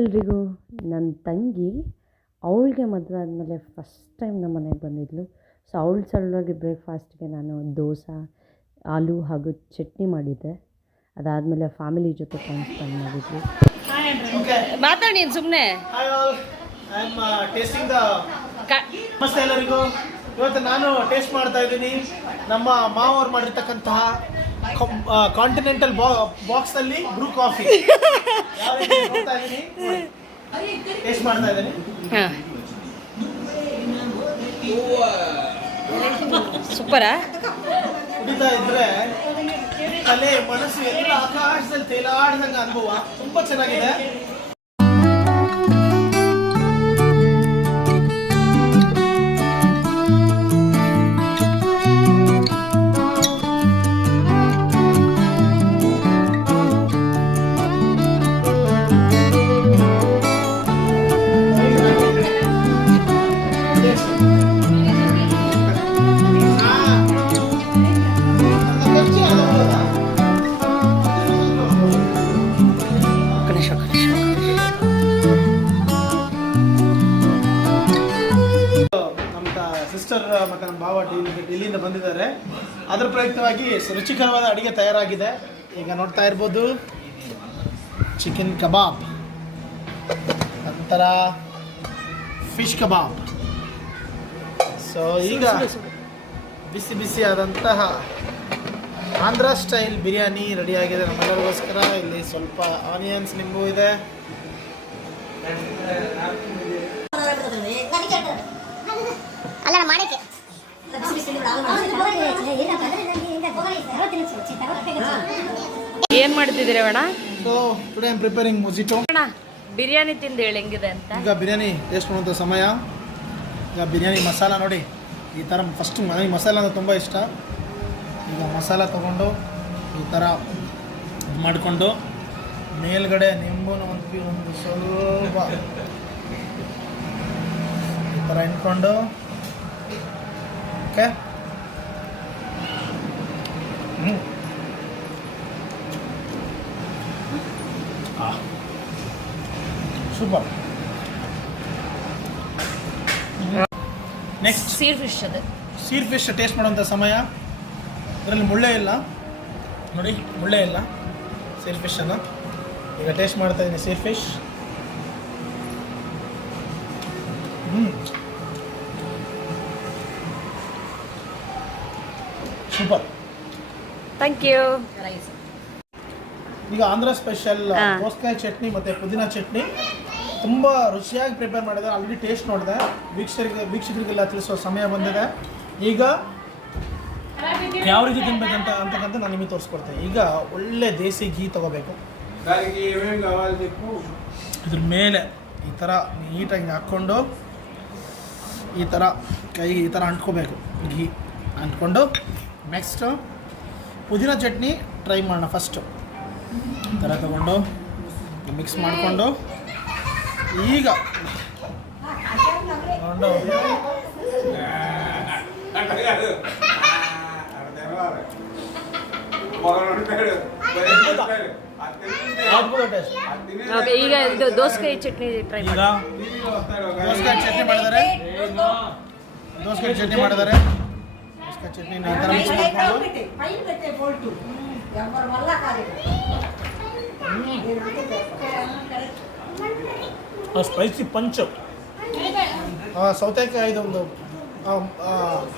ಎಲ್ರಿಗೂ. ನನ್ನ ತಂಗಿ ಅವಳಿಗೆ ಮದುವೆ ಆದಮೇಲೆ ಫಸ್ಟ್ ಟೈಮ್ ನಮ್ಮ ಮನೆಗೆ ಬಂದಿದ್ಲು. ಸೊ ಅವಳ ಸಲುವಾಗಿ ಬ್ರೇಕ್ಫಾಸ್ಟ್ಗೆ ನಾನು ದೋಸೆ, ಆಲೂ ಹಾಗೂ ಚಟ್ನಿ ಮಾಡಿದ್ದೆ. ಅದಾದಮೇಲೆ ಫ್ಯಾಮಿಲಿ ಜೊತೆ ಟೈಮ್ ಸ್ಪೆಂಡ್ ಮಾಡಿದ್ವಿ. ಮಾತಾಡಿ ಸುಮ್ಮನೆ. ನಮಸ್ತೆ ಎಲ್ಲರಿಗೂ. ಇವತ್ತು ನಾನು ಟೇಸ್ಟ್ ಮಾಡ್ತಾ ಇದ್ದೀನಿ ನಮ್ಮ ಮಾವರು ಮಾಡಿರ್ತಕ್ಕಂತಹ ಕಾಂಟಿನೆಂಟಲ್ ಬಾಕ್ಸ್ ಅಲ್ಲಿ ಬ್ರೂ ಕಾಫಿ. ಟೇಸ್ಟ್ ಮಾಡ್ತಾ ಇದ್ದೀನಿ. ಸೂಪರಾ? ಕುಡಿತಾ ಇದ್ರೆ ತಲೆ ಮನಸ್ಸು ಎಲ್ಲ ಆಕಾಶದಲ್ಲಿ ತೇಲಾಡ್ದಂಗ ಅನುಭವ. ತುಂಬಾ ಚೆನ್ನಾಗಿದೆ. ಸಿಸ್ಟರ್ ಮತ್ತು ನಮ್ಮ ಭಾವ ಡೆಲ್ಲಿಯಿಂದ ಬಂದಿದ್ದಾರೆ. ಅದರ ಪ್ರಯುಕ್ತವಾಗಿ ರುಚಿಕರವಾದ ಅಡುಗೆ ತಯಾರಾಗಿದೆ. ಈಗ ನೋಡ್ತಾ ಇರ್ಬೋದು, ಚಿಕನ್ ಕಬಾಬ್, ನಂತರ ಫಿಶ್ ಕಬಾಬ್. ಸೊ ಈಗ ಬಿಸಿ ಬಿಸಿ ಆದಂತಹ ಆಂಧ್ರ ಸ್ಟೈಲ್ ಬಿರಿಯಾನಿ ರೆಡಿಯಾಗಿದೆ ನಮ್ಮೆಲ್ಲರಿಗೋಸ್ಕರ. ಇಲ್ಲಿ ಸ್ವಲ್ಪ ಆನಿಯನ್ಸ್, ನಿಂಬು ಇದೆ. ಏನ್ ಮಾಡ್ತಿದ್ದೀರಿ ಅಣ್ಣ? So today I am preparing mojito. Biryani ತಿಂದು ಹೇಳಿ ಹೆಂಗಿದೆ ಅಂತ. ಈಗ ಬಿರಿಯಾನಿ ಟೇಸ್ಟ್ ಮಾಡುವಂಥ ಸಮಯ. ಈಗ ಬಿರಿಯಾನಿ ಮಸಾಲ ನೋಡಿ, ಈ ಥರ ಫಸ್ಟ್ ನನಗೆ ಮಸಾಲ ಅಂದರೆ ತುಂಬ ಇಷ್ಟ. ಈಗ ಮಸಾಲ ತೊಗೊಂಡು ಈ ಥರ ಮಾಡಿಕೊಂಡು ಮೇಲ್ಗಡೆ ನಿಂಬುನ ಒಂದು ಸ್ವಲ್ಪ ಈ ಥರ ಇಟ್ಕೊಂಡು, okay. Super. Next seer fish. ಅದು ಸೀರ್ ಫಿಶ್ ಟೇಸ್ಟ್ ಮಾಡುವಂಥ ಸಮಯ. ಇದರಲ್ಲಿ ಮುಳ್ಳೆ ಇಲ್ಲ ನೋಡಿ, ಮುಳ್ಳೆ ಇಲ್ಲ ಸೀರ್ ಫಿಶನ್ನು. ಈಗ ಟೇಸ್ಟ್ ಮಾಡ್ತಾ ಇದ್ದೀನಿ seer fish. Super, thank you. ಈಗ ಆಂಧ್ರ ಸ್ಪೆಷಲ್ ದೋಸಕಾಯಿ ಚಟ್ನಿ ಮತ್ತು ಪುದೀನ ಚಟ್ನಿ ತುಂಬ ರುಚಿಯಾಗಿ ಪ್ರಿಪೇರ್ ಮಾಡಿದ್ದಾರೆ. ಆಲ್ರೆಡಿ ಟೇಸ್ಟ್ ನೋಡಿದೆ. ವೀಕ್ಷಕರಿಗೆಲ್ಲ ತಿಳಿಸೋ ಸಮಯ ಬಂದಿದೆ. ಈಗ ಯಾವ ರೀತಿ ಅಂತಕ್ಕಂಥ ನಾನು ನಿಮಗೆ ತೋರಿಸ್ಕೊಡ್ತೇನೆ. ಈಗ ಒಳ್ಳೆ ದೇಸಿ ಘೀ ತೊಗೋಬೇಕು. ಇದ್ರ ಮೇಲೆ ಈ ಥರ ನೀಟಾಗಿ ಹಾಕ್ಕೊಂಡು ಈ ಥರ ಕೈಗೆ ಈ ಥರ ಅಂಟ್ಕೋಬೇಕು. ಘೀ ಅಂಟ್ಕೊಂಡು ನೆಕ್ಸ್ಟು ಪುದೀನ ಚಟ್ನಿ ಟ್ರೈ ಮಾಡೋಣ. ಫಸ್ಟು ಈ ಥರ ತೊಗೊಂಡು ಮಿಕ್ಸ್ ಮಾಡಿಕೊಂಡು ಈಗ ತೊಗೊಂಡು ಈಗ ಇದು ದೋಸಕಾಯಿ ಚಟ್ನಿ ಟ್ರೈ ಮಾಡಿ. ದೋಸಕಾಯಿ ಚಟ್ನಿ ಮಾಡಿದ್ದಾರೆ. ದೋಸಕಾಯಿ ಚಟ್ನಿ ಈ ಥರ ಮಿಕ್ಸ್ ಮಾಡಿಕೊಂಡು ಸ್ಪೈಸಿ ಪಂಚ್. ಸೌತೆಕಾಯಿದೊಂದು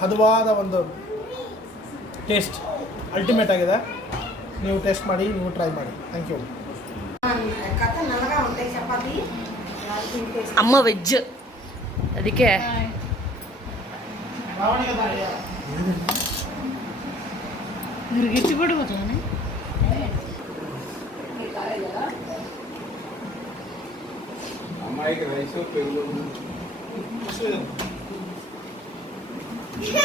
ಹದವಾದ ಒಂದು ಟೇಸ್ಟ್ ಅಲ್ಟಿಮೇಟ್ ಆಗಿದೆ. ನೀವು ಟೇಸ್ಟ್ ಮಾಡಿ, ನೀವು ಟ್ರೈ ಮಾಡಿ. Thank you. ಅಮ್ಮ ವೆಜ್, ಅದಕ್ಕೆ అమ్మాయికి రైస్ పెరుగు